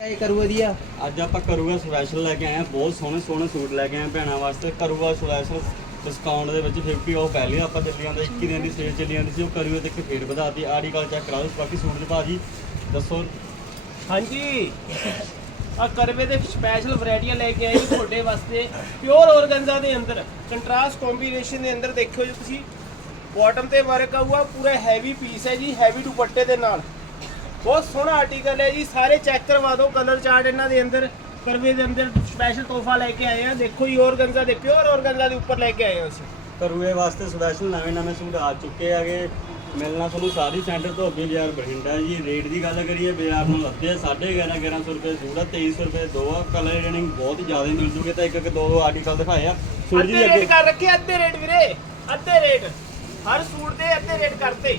ਇਹ ਕਰੂ ਵਧੀਆ ਅੱਜ ਆਪਾਂ ਕਰੂਗਾ ਸਪੈਸ਼ਲ ਲੈ ਕੇ ਆਏ ਆ ਬਹੁਤ ਸੋਹਣੇ ਸੋਹਣੇ ਸੂਟ ਲੈ ਕੇ ਆਏ ਆ ਭੈਣਾਂ ਵਾਸਤੇ। ਕਰੂਗਾ ਸਪੈਸ਼ਲ ਡਿਸਕਾਊਂਟ ਦੇ ਵਿੱਚ 50 ਆਫ ਪਹਿਲੇ ਆਪਾਂ ਚੱਲੀ ਜਾਂਦੇ 21 ਦਿਨ ਦੀ ਸੇਲ ਚੱਲੀ ਜਾਂਦੀ ਸੀ ਉਹ ਕਰੂਗਾ ਤੇ ਫੇਰ ਵਧਾਤੀ। ਆਰਟੀਕਲ ਚੈੱਕ ਕਰਾਓ ਬਾਕੀ ਸੂਟ ਦੇ ਭਾਜੀ ਦੱਸੋ। ਹਾਂਜੀ। ਆ ਕਰਵੇ ਦੇ ਸਪੈਸ਼ਲ ਵੈਰਾਈਟੀਆਂ ਲੈ ਕੇ ਆਏ ਜੀ ਤੁਹਾਡੇ ਵਾਸਤੇ। ਪਿਓਰ ਔਰਗੰਜ਼ਾ ਦੇ ਅੰਦਰ ਕੰਟਰਾਸਟ ਕੰਬੀਨੇਸ਼ਨ ਦੇ ਅੰਦਰ ਦੇਖਿਓ ਜੀ ਤੁਸੀਂ। ਬਾਟਮ ਤੇ ਵਰਕ ਆਊਗਾ ਪੂਰਾ ਹੈਵੀ ਪੀਸ ਹੈ ਜੀ ਹੈਵੀ ਦੁਪੱਟੇ ਦੇ ਨਾਲ। ਬਹੁਤ ਸੋਹਣਾ ਆਰਟੀਕਲ ਹੈ ਜੀ ਸਾਰੇ ਚੈੱਕ ਕਰਵਾ ਦਿਓ ਕਲਰ ਚਾਰਟ ਇਹਨਾਂ ਦੇ ਅੰਦਰ। ਕਰਵੇ ਦੇ ਅੰਦਰ ਸਪੈਸ਼ਲ ਤੋਹਫਾ ਲੈ ਕੇ ਆਏ ਆ। ਦੇਖੋ ਜੀ ਔਰਗੰਜ਼ਾ ਦੇ ਪਿਓਰ ਔਰਗੰਜ਼ਾ ਦੇ ਉੱਪਰ ਲੈ ਕੇ ਆਏ ਹਾਂ ਅਸੀਂ। ਕਰੂਏ ਵਾਸਤੇ ਸਪੈਸ਼ਲ ਨਵੇਂ ਨਵੇਂ ਸੂਟ ਆ ਚੁੱਕੇ ਹੈਗੇ। ਮਿਲਣਾ ਤੁਹਾਨੂੰ ਸਾਰੀ ਸੈਂਟਰ ਤੋਂ ਅੱਗੇ ਬਾਜ਼ਾਰ ਬਠਿੰਡਾ ਜੀ। ਰੇਟ ਦੀ ਗੱਲ ਕਰੀਏ ਬਾਜ਼ਾਰ ਨੂੰ ਲੱਗੇ 11.5 1100 ਰੁਪਏ ਸੂਟ ਆ 2300 ਰੁਪਏ ਦੋ ਆ। ਕਲਰ ਰੇਡਿੰਗ ਬਹੁਤ ਜ਼ਿਆਦਾ ਮਿਲ ਜੂਗੇ ਤਾਂ ਇੱਕ ਇੱਕ ਦੋ ਦੋ ਆਰਟੀਕਲ ਦਿਖਾਏ ਆ। ਸੂਟ ਜੀ ਅੱਧੇ ਅੱਗੇ ਰੇਟ ਕਰ ਰੱਖੇ ਅੱਧੇ ਰੇਟ ਵੀਰੇ। ਅੱਧੇ ਰੇਟ ਹਰ ਸੂਟ ਦੇ ਅੱਧੇ ਰੇਟ ਕਰਤੇ।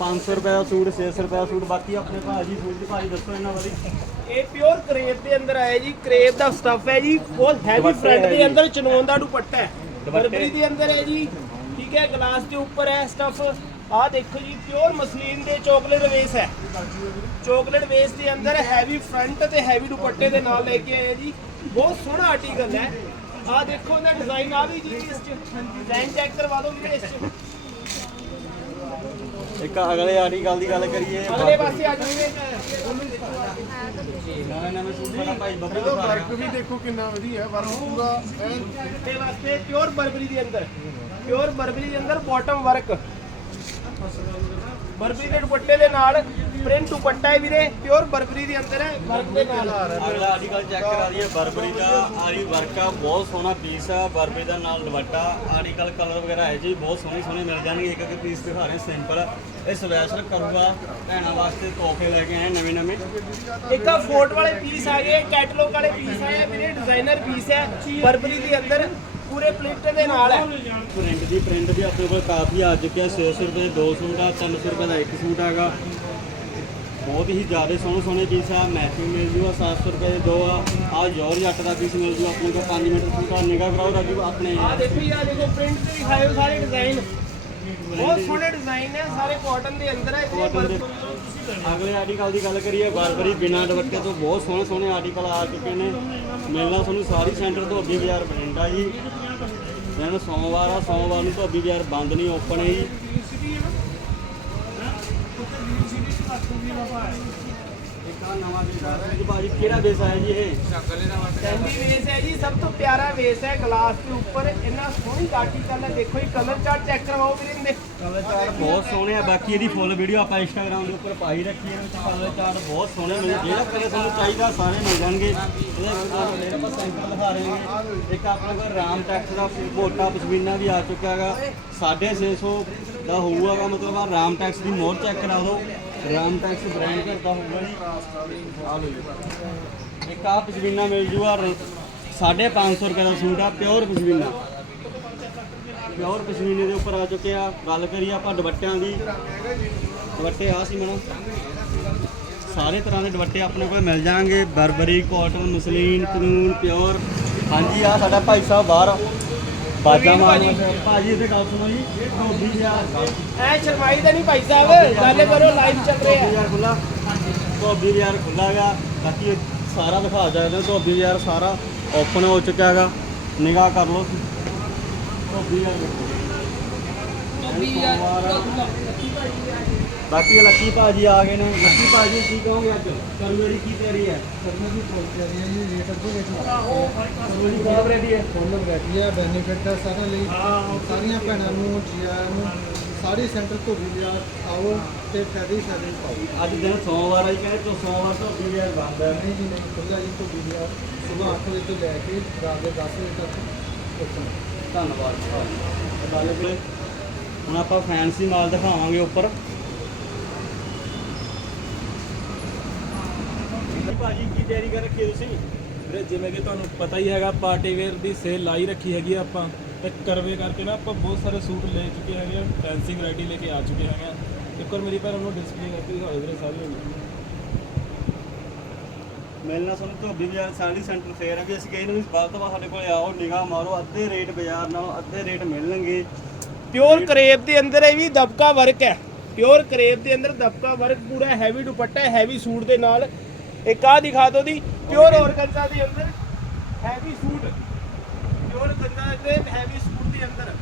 500 ਰੁਪਏ ਦਾ ਸੂਟ 600 ਰੁਪਏ ਦਾ ਸੂਟ ਬਾਕੀ ਆਪਣੇ ਭਾਜੀ ਸੂਟ ਦੀ ਭਾਜੀ ਦੱਸੋ ਇਹਨਾਂ ਬਾਰੇ। ਇਹ ਪਿਓਰ ਕਰੇਪ ਦੇ ਅੰਦਰ ਆਇਆ ਜੀ ਕਰੇਪ ਦਾ ਸਟਫ ਹੈ ਜੀ ਬਹੁਤ ਹੈਵੀ ਫਰੰਟ ਦੇ। ਅੰਦਰ ਚਨੋਨ ਦਾ ਦੁਪੱਟਾ ਹੈ। ਬਰਬਰੀ ਦੇ ਅੰਦਰ ਹੈ ਜੀ ਠੀਕ ਹੈ ਗਲਾਸ ਦੇ ਉੱਪਰ ਹੈ ਸਟਫ ਆਹ ਦੇਖੋ ਜੀ ਪਿਓਰ ਮਸਲੀਨ ਦੇ ਚੋਕਲੇਟ ਵੇਸ ਹੈ। ਚੋਕਲੇਟ ਵੇਸ ਦੇ ਅੰਦਰ ਹੈਵੀ ਫਰੰਟ ਤੇ ਹੈਵੀ ਦੁਪੱਟੇ ਦੇ ਨਾਲ ਲੈ ਕੇ ਆਏ ਜੀ। ਬਹੁਤ ਸੋਹਣਾ ਆਰਟੀਕਲ ਹੈ। ਆਹ ਦੇਖੋ ਇਹਦਾ ਡਿਜ਼ਾਈਨ ਆ ਵੀ ਜੀ ਇਸ ਚ। ਡਿਜ਼ਾਈਨ ਚੈੱਕ ਕਰਵਾ ਦਿਓ ਵੀਰੇ ਇਸ ਚ। ਇੱਕ ਅਗਲੇ ਆਰਟੀਕਲ ਦੀ ਗੱਲ ਕਰੀਏ। ਅਗਲੇ ਪਾਸੇ ਆ ਜਾਓਗੇ। ਨਵੇਂ ਨਵੇਂ ਸੂਟ ਵਾਲਾ ਭਾਈ ਬੱਬੂ ਦਿਖਾ ਵਰਕ ਵੀ ਦੇਖੋ ਕਿੰਨਾ ਵਧੀਆ ਵਰਕ ਪੂਰਾ ਤੇ ਵਾਸਤੇ ਪਿਓਰ ਬਰਬਰੀ ਦੇ ਅੰਦਰ। ਪਿਓਰ ਬਰਬਰੀ ਦੇ ਅੰਦਰ ਬਾਟਮ ਵਰਕ ਬਰਬਰੀ ਦੇ ਦੁਪੱਟੇ ਦੇ ਨਾਲ ਪ੍ਰਿੰਟ ਦੁਪੱਟਾ ਹੈ ਵੀਰੇ ਪਿਓਰ ਬਰਬਰੀ ਦੇ ਅੰਦਰ ਹੈ ਵਰਕ ਦੇ ਨਾਲ ਅਗਲਾ ਆਰਟੀਕਲ ਚੈੱਕ ਕਰਾ ਦਈਏ ਬਰਬਰੀ ਦਾ ਆਰੀ ਵਰਕ ਆ ਬਹੁਤ ਸੋਹਣਾ ਪੀਸ ਆ ਬਰਬਰੀ ਦਾ ਨਾਲ ਦੁਪੱਟਾ ਆਰਟੀਕਲ ਕਲਰ ਵਗੈਰਾ ਹੈ ਜੀ ਬਹੁਤ ਸੋਹਣੇ ਸੋਹਣੇ ਮਿਲ ਜਾਣਗੇ ਇੱਕ ਇੱਕ ਪੀਸ ਦਿਖਾ ਰਹੇ ਸਿੰਪਲ ਇਹ ਸਪੈਸ਼ਲ ਕਰੂਗਾ ਭੈਣਾਂ ਵਾਸਤੇ ਤੋਹਫੇ ਲੈ ਕੇ ਆਏ ਨਵੇਂ ਨਵੇਂ। ਇੱਕ ਆ ਫੋਰਟ ਵਾਲੇ ਪੀਸ ਆ ਗਏ ਕੈਟਲੌਗ ਵਾਲੇ ਪੀਸ ਆਏ ਵੀਰੇ ਡਿਜ਼ਾਈਨਰ ਪੀਸ ਹੈ ਬਰਬਰੀ ਦੇ ਅੰਦਰ ਪੂਰੇ ਪਲਿੱਟ ਦੇ ਨਾਲ ਹੈ। ਪ੍ਰਿੰਟ ਦੀ ਪ੍ਰਿੰਟ ਵੀ ਆਪਣੇ ਕੋਲ ਕਾਫੀ ਆ ਚੁੱਕਿਆ। 600 ਰੁਪਏ ਦੇ ਦੋ ਸੂਟ ਆ 300 ਰੁਪਏ ਦਾ ਇੱਕ ਸੂਟ ਹੈਗਾ। ਬਹੁਤ ਹੀ ਜ਼ਿਆਦਾ ਸੋਹਣੇ ਸੋਹਣੇ ਪੀਸ ਆ। ਮੈਚਿੰਗ ਮਿਲ ਜੂਗਾ 700 ਰੁਪਏ ਦੇ ਦੋ ਆ। ਆ ਜੋਰ ਜੱਟ ਦਾ ਪੀਸ ਮਿਲ ਜੂ ਆਪਣੇ ਕੋਲ। 5 ਮੀਟਰ ਸੂਟ ਆ ਨਿਗਾਹ ਕਰਾਓ ਰਾਜੂ ਆਪਣੇ ਆ ਦੇਖੋ ਆ ਦੇਖੋ ਪ੍ਰਿੰਟ ਤੇ ਦਿਖਾਇਓ ਸਾਰੇ ਡਿਜ਼ਾਈਨ ਬਹੁਤ ਸੋਹਣੇ ਡਿਜ਼ਾਈਨ ਹੈ ਸਾਰੇ ਕਾਟਨ ਦੇ ਅੰਦਰ ਹੈ ਦੇ- ਬਰਬਰੀ- ਅਗਲੇ ਆਰਟੀਕਲ ਦੀ ਗੱਲ ਕਰੀਏ ਬਾਰਬਰੀ ਬਿਨਾਂ ਦੁਪੱਟੇ ਤੋਂ ਬਹੁਤ ਸੋਹਣੇ ਸੋਹਣੇ ਆਰਟੀਕਲ ਆ ਚੁੱਕੇ ਨੇ। ਮਿਲਣਾ ਤੁਹਾਨੂੰ ਸਾਰੀ ਸੈਂਟਰ ਧੋਬੀ ਅੱਗੇ ਬਾਜ਼ਾਰ ਬਠਿੰਡਾ ਜੀ। ਦਿਨ ਸੋਮਵਾਰ ਆ, ਸੋਮਵਾਰ ਨੂੰ ਧੋਬੀ ਬਾਜ਼ਾਰ ਬੰਦ ਨਹੀਂ ਓਪਨ ਹੈ ਜੀ। ਆਹ ਨਵਾਂ ਬੇਸ ਆ ਰਿਹਾ ਜੀ ਭਾਜੀ ਕਿਹੜਾ ਬੇਸ ਆਇਆ ਜੀ ਇਹ? ਸੈਂਡੀ ਵੇਸ ਹੈ ਜੀ ਸਭ ਤੋਂ ਪਿਆਰਾ ਵੇਸ ਹੈ ਗਲਾਸ ਦੇ ਉੱਪਰ। ਇੰਨਾ ਸੋਹਣੀ ਆਰਟੀਕਲ ਹੈ ਦੇਖੋ ਇਹ ਕਲਰ ਚਾਰਟ ਚੈੱਕ ਕਰਵਾਓ ਵੀਰੇ ਇਹਦੇ ਕਲਰ ਚਾਰਟ ਬਹੁਤ ਸੋਹਣੇ ਆ। ਬਾਕੀ ਇਹਦੀ ਫੁੱਲ ਵੀਡੀਓ ਆਪਾਂ ਇੰਸਟਾਗ੍ਰam ਦੇ ਉੱਪਰ ਪਾਈ ਰੱਖੀ ਹੈ ਕਲਰ ਚਾਰਟ ਬਹੁਤ ਸੋਹਣੇ ਮਿਲ ਜਿਹੜਾ ਕਲਰ ਤੁਹਾਨੂੰ ਚਾਹੀਦਾ ਸਾਰੇ ਮਿਲ ਜਾਣਗੇ। ਇਹਦੇ ਵਿੱਚ ਤੁਹਾਨੂੰ ਆਪਾਂ ਸੈਂਪਲ ਦਿਖਾ ਰਹੇ ਹਾਂ। ਇੱਕ ਆਪਣੇ ਕੋਲ ਰਾਮ ਟੈਕਸ ਦਾ ਮੋਟਾ ਪਸ਼ਮੀਨਾ ਵੀ ਆ ਚੁੱਕਾ ਹੈਗਾ। 650 ਦਾ ਹੋਊਗਾ ਮਤਲਬ ਆ ਰਾਮ ਟੈਕਸ ਦੀ ਮੋਹਰ ਚੈੱਕ ਕਰਾ ਦਿਓ। ਰਾਮ ਟੈਕਸ ਬ੍ਰਾਂਡ ਕਰਦਾ ਹੋਊਗਾ ਜੀ। ਆ ਲਓ ਜੀ। ਇੱਕ ਆ ਪਸ਼ਮੀਨਾ ਮਿਲ ਜੂਗਾ 550 ਰੁਪਏ ਦਾ ਸੂਟ ਆ ਪਿਓਰ ਪਸ਼ਮੀਨਾ। ਪਿਓਰ ਪਸ਼ਮੀਨੇ ਦੇ ਉੱਪਰ ਆ ਚੁੱਕੇ ਆ ਗੱਲ ਕਰੀਏ ਆਪਾਂ ਦੁਪੱਟਿਆਂ ਦੀ। ਦੁਪੱਟੇ ਆ ਸੀ ਮਨੋ। ਸਾਰੇ ਤਰ੍ਹਾਂ ਦੇ ਦੁਪੱਟੇ ਆਪਣੇ ਕੋਲ ਮਿਲ ਜਾਣਗੇ। ਬਰਬਰੀ ਕਾਟਨ ਮਸਲੀਨ ਕਨੂਨ ਪਿਓਰ ਹਾਂਜੀ ਆ ਸਾਡਾ ਭਾਈ ਸਾਹਿਬ ਬਾਹਰ ਬਾਜਾ ਮਾਰ ਭਾਜੀ ਇੱਥੇ ਗੱਲ ਸੁਣੋ ਜੀ ਇਹ ਧੋਬੀ ਆ ਐ ਸ਼ਰਮਾਈ ਤਾਂ ਨਹੀਂ ਭਾਈ ਸਾਹਿਬ ਗੱਲ ਕਰੋ ਲਾਈਵ ਚੱਲ ਰਿਹਾ। ਯਾਰ ਖੁੱਲਾ ਧੋਬੀ ਯਾਰ ਖੁੱਲਾ ਹੈਗਾ। ਬਾਕੀ ਸਾਰਾ ਦਿਖਾ ਹੋ ਧੋਬੀ ਯਾਰ ਸਾਰਾ ਓਪਨ ਹੋ ਚੁੱਕਾ ਹੈਗਾ। ਨਿਗਾਹ ਕਰ ਲਓ। ਧੋਬੀ ਯਾਰ ਧੋਬੀ ਯਾਰ ਬਾਕੀ ਇਹ ਲੱਕੀ ਭਾਜੀ ਆ ਗਏ ਨੇ। ਲੱਕੀ ਭਾਜੀ ਕੀ ਕਹੋਗੇ ਅੱਜ? ਕਰਮੇਰੀ ਕੀ ਤਿਆਰੀ ਹੈ? ਕਰਨੇ ਦੀ ਬਹੁਤ ਪਿਆਰੀ ਹੈ? ਜੀ ਰੇਟ ਅੱਗੇ ਵੇਖਣਾ ਕਰਮੇਰੀ ਬਹੁਤ ਰੈਡੀ ਹੈ। ਫੁੱਲ ਵੈਰਾਈਟੀ ਹੈ। ਬੈਨੀਫਿਟ ਹੈ ਸਾਰਿਆਂ ਲਈ। ਸਾਰੀਆਂ ਭੈਣਾਂ ਨੂੰ ਜੀਆਂ ਨੂੰ ਸਾਰੀ ਸੈਂਟਰ ਤੋਂ ਵੀ ਆਓ ਤੇ ਫਾਇਦੇ ਹੀ ਫਾਇਦੇ ਪਾਓ। ਅੱਜ ਦਿਨ ਸੋਮਵਾਰ ਆਈ ਕਹਿੰਦੇ ਤੋਂ ਸੋਮਵਾਰ ਤੋਂ ਯਾਰ ਬੰਦ ਹੈ। ਨਹੀਂ ਜੀ ਨਹੀਂ ਖੁੱਲਾ ਜੀ ਤੋਂ ਵੀ ਸਵੇਰ 8 ਵਜੇ ਤੋਂ ਲੈ ਕੇ ਰਾਤ ਦੇ 10 ਵਜੇ ਤੱਕ ਧੰਨਵਾਦ ਹੁਣ ਆਪਾਂ ਫੈਂਸੀ ਮਾਲ ਦਿਖਾਵਾਂਗੇ ਉੱਪਰ। ਭਾਜੀ ਕੀ ਤਿਆਰੀ ਕਰ ਰੱਖੀ ਹੈ ਤੁਸੀਂ? ਵੀਰੇ ਜਿਵੇਂ ਕਿ ਤੁਹਾਨੂੰ ਪਤਾ ਹੀ ਹੈਗਾ ਪਾਰਟੀ ਵੇਅਰ ਦੀ ਸੇਲ ਲਾਈ ਰੱਖੀ ਹੈਗੀ ਆ ਆਪਾਂ। ਤੇ ਕਰਵੇ ਕਰਕੇ ਨਾ ਆਪਾਂ ਬਹੁਤ ਸਾਰੇ ਸੂਟ ਲੈ ਚੁੱਕੇ ਹੈਗੇ ਆ ਫੈਂਸੀ ਵੈਰਾਈਟੀ ਲੈ ਕੇ ਆ ਚੁੱਕੇ ਹੈਗੇ ਆ। ਇੱਕ ਵਾਰ ਮੇਰੀ ਭੈਣ ਨੂੰ ਡਿਸਪਲੇ ਕਰਕੇ ਦਿਖਾ ਦਿਓ ਵੀਰੇ ਸਾਰੇ ਨੂੰ। ਮਿਲਣਾ ਤੁਹਾਨੂੰ ਧੋਬੀ ਬਾਜ਼ਾਰ ਸਾਡੀ ਸੈਂਟਰ ਫੇਰ ਹੈ ਵੀ ਅਸੀਂ ਕਹੇ ਨੂੰ ਵੀ ਬਾਅਦ ਤੋਂ ਬਾਅਦ ਸਾਡੇ ਕੋਲ ਆਓ ਨਿਗਾਹ ਮਾਰੋ ਅੱਧੇ ਰੇਟ ਬਾਜ਼ਾਰ ਨਾਲੋਂ ਅੱਧੇ ਰੇਟ ਮਿਲਣਗੇ। ਪਿਓਰ ਕਰੇਪ ਦੇ ਅੰਦਰ ਇਹ ਵੀ ਦਬਕਾ ਵਰਕ ਹੈ। ਪਿਓਰ ਕਰੇਪ ਦੇ ਅੰਦਰ ਦਬਕਾ ਵਰਕ ਪੂਰਾ ਹੈਵੀ ਦੁਪੱਟਾ ਹੈਵੀ ਸੂਟ ਦੇ ਨਾਲ। ਇੱਕ ਆ ਦਿਖਾ ਦਿਓ ਦੀ ਪਿਓਰ ਔਰਗੰਜ਼ਾ ਦੇ ਅੰਦਰ ਹੈਵੀ ਸੂਟ ਪਿਓਰ ਗੰਜ਼ਾ ਦੇ ਹੈਵੀ ਸੂਟ ਦੇ ਅੰਦਰ।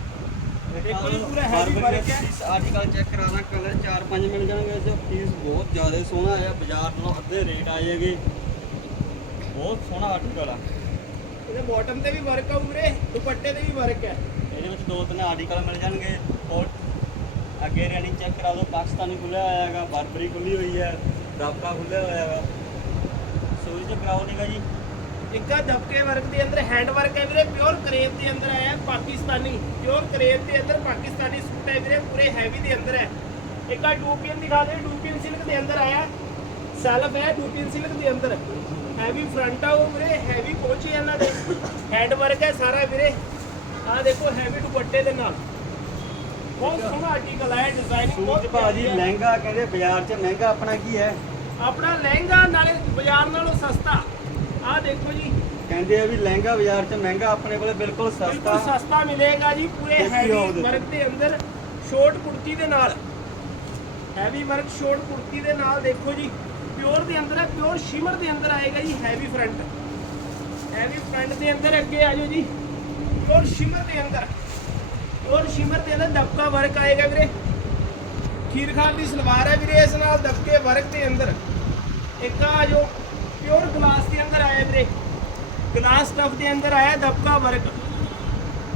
ਦੇਖੋ ਜੀ ਪੂਰਾ ਹੈਵੀ ਵਰਕ ਹੈ। ਆਰਟੀਕਲ ਚੈੱਕ ਕਰਾਣਾ ਕਲਰ 4-5 ਮਿਲ ਜਾਣਗੇ ਤੇ ਪੀਸ ਬਹੁਤ ਜ਼ਿਆਦਾ ਸੋਹਣਾ ਹੈ ਬਾਜ਼ਾਰ ਨਾਲੋਂ ਅੱਧੇ ਰੇਟ ਆ ਜਾਏਗੇ ਬਹੁਤ ਸੋਹਣਾ ਆਰਟੀਕਲ ਆ। ਇਹਦੇ ਬਾਟਮ ਤੇ ਵੀ ਵਰਕ ਆ ਉਰੇ ਦੁਪੱਟੇ ਤੇ ਵੀ ਵਰਕ ਹੈ। ਇਹਦੇ ਵਿੱਚ ਦੋ ਤਿੰਨ ਆਰਟੀਕਲ ਮਿਲ ਜਾਣਗੇ। ਔਰ ਅੱਗੇ ਰੈਣੀ ਚੈੱਕ ਕਰਾ ਦਿਓ ਪਾਕਿਸਤਾਨੀ ਖੁੱਲਿਆ ਹੋਇਆ ਹੈਗਾ ਬਰਬਰੀ ਖੁੱਲੀ ਹੋਈ ਹੈ ਰਾਬਤਾ ਖੁੱਲਿਆ ਹੋਇਆ ਹੈਗਾ। ਸੂਰੀ ਚ ਕਰਾਓ ਨਹੀਂਗਾ ਜੀ। ਇੱਕ ਦਬਕੇ ਵਰਕ ਦੇ ਅੰਦਰ ਹੈਂਡ ਵਰਕ ਹੈ ਵੀਰੇ ਪਿਓਰ ਕਰੇਪ ਦੇ ਅੰਦਰ ਆਇਆ ਹੈ, ਪਾਕਿਸਤਾਨੀ ਪਿਓਰ ਕਰੇਪ ਦੇ ਅੰਦਰ ਪਾਕਿਸਤਾਨੀ ਸੂਟ ਹੈ ਵੀਰੇ ਪੂਰੇ ਹੈਵੀ ਦੇ ਅੰਦਰ ਹੈ। ਇੱਕ ਡੂਪੀਨ ਦਿਖਾ ਦੇ ਡੂਪੀਨ ਸਿਲਕ ਦੇ ਅੰਦਰ ਆਇਆ। ਸੈਲਫ ਹੈ ਡੂਪੀਨ ਸਿਲਕ ਦੇ ਅੰਦਰ। ਹੈਵੀ ਫਰੰਟ ਆ ਉਹ ਵੀਰੇ ਹੈਵੀ ਪਹੁੰਚੇ ਇਹਨਾਂ ਦੇ। ਹੈਂਡ ਵਰਕ ਹੈ ਸਾਰਾ ਵੀਰੇ। ਆ ਦੇਖੋ ਹੈਵੀ ਦੁਪੱਟੇ ਦੇ ਨਾਲ। ਬਹੁਤ ਸੋਹਣਾ ਆਰਟੀਕਲ ਹੈ ਡਿਜ਼ਾਈਨ ਸੂਟ ਚ ਭਾਜੀ ਮਹਿੰਗਾ ਕਹਿੰਦੇ ਬਾਜ਼ਾਰ 'ਚ ਮਹਿੰਗਾ ਆਪਣਾ ਕੀ ਹੈ? ਆਪਣਾ ਲਹਿੰਗਾ ਨਾਲੇ ਬਾਜ਼ਾਰ ਨਾਲੋਂ ਸਸਤਾ। ਆ ਦੇਖੋ ਜੀ। ਕਹਿੰਦੇ ਆ ਵੀ ਲਹਿੰਗਾ ਬਾਜ਼ਾਰ 'ਚ ਮਹਿੰਗਾ ਆਪਣੇ ਕੋਲੇ ਬਿਲਕੁਲ ਬਿਲਕੁਲ ਸਸਤਾ ਸਸਤਾ ਮਿਲੇਗਾ ਜੀ ਪੂਰੇ ਦੇਖੀ ਹੈਵੀ। ਵਰਕ ਦੇ ਅੰਦਰ ਸ਼ੋਰਟ ਕੁੜਤੀ ਦੇ ਨਾਲ। ਹੈਵੀ ਵਰਕ ਸ਼ੋਰਟ ਕੁੜਤੀ ਦੇ ਨਾਲ ਦੇਖੋ ਜੀ ਪਿਓਰ ਦੇ ਅੰਦਰ ਹੈ ਪਿਓਰ ਸ਼ਿਮਰ ਦੇ ਅੰਦਰ ਆਏਗਾ ਜੀ ਹੈਵੀ ਫਰੰਟ ਹੈਵੀ ਫਰੰਟ ਦੇ ਅੰਦਰ ਅੱਗੇ ਆ ਜਾਓ ਜੀ ਪਿਓਰ ਸ਼ਿਮਰ ਦੇ ਅੰਦਰ। ਪਿਓਰ ਸ਼ਿਮਰ ਦੇ ਅੰਦਰ ਦਬਕਾ ਵਰਕ ਆਏਗਾ ਵੀਰੇ। ਖੀਰ ਖਾਨ ਦੀ ਸਲਵਾਰ ਹੈ ਵੀਰੇ ਇਸ ਨਾਲ ਦਬਕੇ ਵਰਕ ਦੇ ਅੰਦਰ। ਇੱਕ ਆ ਜੋ ਪਿਓਰ ਗਲਾਸ ਦੇ ਅੰਦਰ ਆਇਆ ਵੀਰੇ। ਗਲਾਸ ਸਟਫ ਦੇ ਅੰਦਰ ਆਇਆ ਦਬਕਾ ਵਰਕ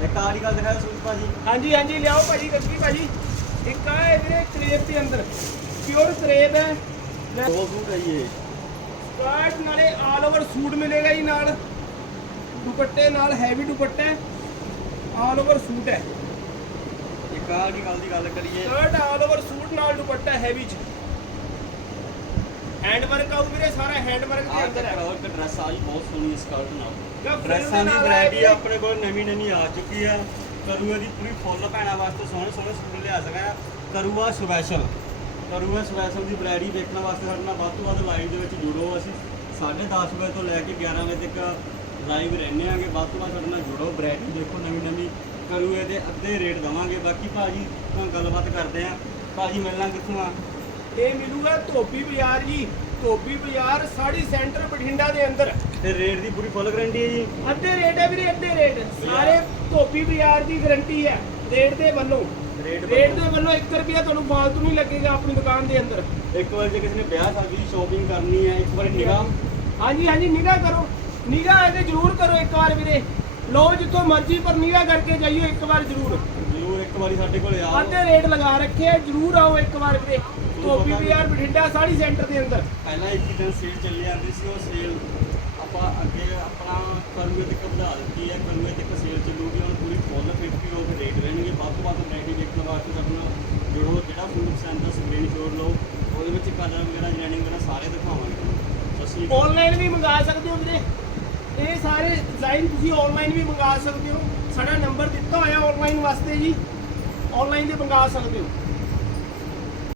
ਇੱਕ ਆਰਟੀਕਲ ਦਿਖਾਓ ਸੂਟ ਭਾਜੀ। ਹਾਂਜੀ ਹਾਂਜੀ ਲਿਆਓ ਭਾਜੀ ਗੱਗੀ ਭਾਜੀ। ਇੱਕ ਆ ਹੈ ਵੀਰੇ ਕਰੇਪ ਦੇ ਅੰਦਰ। ਪਿਓਰ ਕਰੇਪ ਹੈ। ਦੋ ਸੂਟ ਹੈ ਇਹ। ਸਕਾਰਟ ਨਾਲੇ ਆਲ ਓਵਰ ਸੂਟ ਮਿਲੇਗਾ ਜੀ ਨਾਲ। ਦੁਪੱਟੇ ਨਾਲ ਹੈਵੀ ਦੁਪੱਟਾ ਹੈ। ਆਲ ਓਵਰ ਸੂਟ ਹੈ। ਇੱਕ ਆਰਟੀਕਲ ਦੀ ਗੱਲ ਕਰੀਏ? ਸਕਰਟ ਆਲ ਓਵਰ ਸੂਟ ਨਾਲ ਦੁਪੱਟਾ ਹੈਵੀ ਚ। ਹੈਂਡ ਵਰਕ ਆਉ ਵੀਰੇ ਸਾਰਾ ਹੈਂਡ ਵਰਕ ਦੇ ਅੰਦਰ ਹੈ ਇੱਕ ਡਰੈਸ ਆ ਜੀ ਬਹੁਤ ਸੋਹਣੀ ਸਕਾਰਟ ਨਾਲ। ਡਰੈਸਾਂ ਦੇ ਦੀ ਵੈਰਾਈਟੀ। ਆਪਣੇ ਕੋਲ ਨਵੀਂ ਨਵੀਂ ਆ ਚੁੱਕੀ ਆ। ਕਰੂਆ ਦੀ ਪੂਰੀ ਫੁੱਲ ਭੈਣਾਂ ਵਾਸਤੇ ਸੋਹਣੇ ਸੋਹਣੇ ਸੂਟ ਲਿਆ ਸਕਾਂ ਕਰੂਆ ਸਪੈਸ਼ਲ ਕਰੂਆ ਸਪੈਸ਼ਲ ਦੀ ਵੈਰਾਈਟੀ ਦੇਖਣ ਵਾਸਤੇ ਸਾਡੇ ਨਾਲ ਵੱਧ ਤੋਂ ਵੱਧ ਲਾਈਵ ਦੇ ਵਿੱਚ ਜੁੜੋ ਅਸੀਂ। 10:30 ਵਜੇ ਤੋਂ ਲੈ ਕੇ 11 ਵਜੇ ਤੱਕ ਲਾਈਵ ਰਹਿੰਦੇ ਆਂਗੇ। ਵੱਧ ਤੋਂ ਵੱਧ ਸਾਡੇ ਨਾਲ ਜੁੜੋ। ਵੈਰਾਈਟੀ ਦੇਖੋ ਨਵੀਂ ਨਵੀਂ। ਕਰੂਏ ਦੇ ਅੱਧੇ ਰੇਟ ਦਵਾਂਗੇ ਬਾਕੀ ਭਾਜੀ ਨਾਲ ਗੱਲਬਾਤ ਕਰਦੇ ਆ। ਭਾਜੀ ਮਿਲਣਾ ਕਿੱਥੋਂ ਆ? ਇਹ ਮਿਲੂਗਾ ਧੋਬੀ ਬਾਜ਼ਾਰ ਜੀ। ਧੋਬੀ ਬਾਜ਼ਾਰ ਸਾੜੀ ਸੈਂਟਰ ਬਠਿੰਡਾ ਦੇ ਅੰਦਰ। ਤੇ ਰੇਟ ਦੀ ਪੂਰੀ ਫੁੱਲ ਗਾਰੰਟੀ ਹੈ ਜੀ? ਅੱਧੇ ਰੇਟ ਹੈ ਵੀਰੇ ਅੱਧੇ ਰੇਟ। ਸਾਰੇ ਧੋਬੀ ਬਾਜ਼ਾਰ ਦੀ ਗਾਰੰਟੀ ਹੈ ਰੇਟ ਦੇ ਵੱਲੋਂ। ਰੇਟ ਰੇਟ ਦੇ ਵੱਲੋਂ 1 ਰੁਪਿਆ ਤੁਹਾਨੂੰ ਫਾਲਤੂ ਨਹੀਂ ਲੱਗੇਗਾ ਆਪਣੀ ਦੁਕਾਨ ਦੇ ਅੰਦਰ। ਇੱਕ ਵਾਰ ਜੇ ਕਿਸੇ ਨੇ ਵਿਆਹ ਸ਼ਾਦੀ ਦੀ ਸ਼ਾਪਿੰਗ ਕਰਨੀ ਹੈ ਇੱਕ ਵਾਰੀ ਨਿਗਾਹ? ਹਾਂਜੀ ਹਾਂਜੀ ਨਿਗਾਹ ਕਰੋ। ਨਿਗਾਹ ਇਹਦੇ ਜ਼ਰੂਰ ਕਰੋ ਇੱਕ ਵਾਰ ਵੀਰੇ। ਲਓ ਜਿੱਥੋਂ ਮਰਜ਼ੀ ਪਰ ਨਿਗਾਹ ਕਰਕੇ ਜਾਈਓ ਇੱਕ ਵਾਰ ਜ਼ਰੂਰ। ਜ਼ਰੂਰ ਇੱਕ ਵਾਰੀ ਸਾਡੇ ਕੋਲ ਆਓ। ਅੱਧੇ ਰੇਟ ਲਗਾ ਰੱਖੇ ਆ ਜ਼ਰੂਰ ਆਓ ਇੱਕ ਵਾਰ ਵੀਰੇ। ਧੋਬੀ ਬਾਜ਼ਾਰ ਬਠਿੰਡਾ ਸਾੜੀ ਸੈਂਟਰ ਦੇ ਅੰਦਰ। ਪਹਿਲਾਂ ਇੱਕ ਦਿਨ ਸੇਲ ਚੱਲੀ ਜਾਂਦੀ ਸੀ ਉਹ ਸੇਲ ਆਪਾਂ ਅੱਗੇ ਆਪਣਾ ਕਰੂਏ ਤੱਕ ਵਧਾ ਦਿੱਤੀ ਹੈ। ਕਰੂਏ ਤੱਕ ਸੇਲ ਚੱਲੂਗੀ ਹੁਣ ਪੂਰੀ ਫੁੱਲ 50 ਆਫ ਰੇਟ ਰਹਿਣਗੇ ਵੱਧ ਤੋਂ ਵੱਧ ਵੈਰਾਈਟੀ ਦੇਖਣ ਵਾਸਤੇ ਨਾਲ ਜੁੜੋ ਜਿਹੜਾ ਫੂਡ ਸੈਂਟਰ ਸਕਰੀਨਸ਼ਾਟ ਲਓ ਉਹਦੇ ਵਿੱਚ ਕਲਰ ਵਗੈਰਾ ਡਿਜ਼ਾਈਨਿੰਗ ਵਗੈਰਾ ਸਾਰੇ ਦਿਖਾਵਾਂਗੇ। ਆਨਲਾਈਨ ਵੀ ਮੰਗਾ ਸਕਦੇ ਹੋ ਵੀਰੇ। ਇਹ ਸਾਰੇ ਡਿਜ਼ਾਈਨ ਤੁਸੀਂ ਆਨਲਾਈਨ ਵੀ ਮੰਗਾ ਸਕਦੇ ਹੋ। ਸਾਡਾ ਨੰਬਰ ਦਿੱਤਾ ਹੋਇਆ ਆਨਲਾਈਨ ਵਾਸਤੇ ਜੀ। ਆਨਲਾਈਨ ਦੇ ਮੰਗਾ ਸਕਦੇ ਹੋ।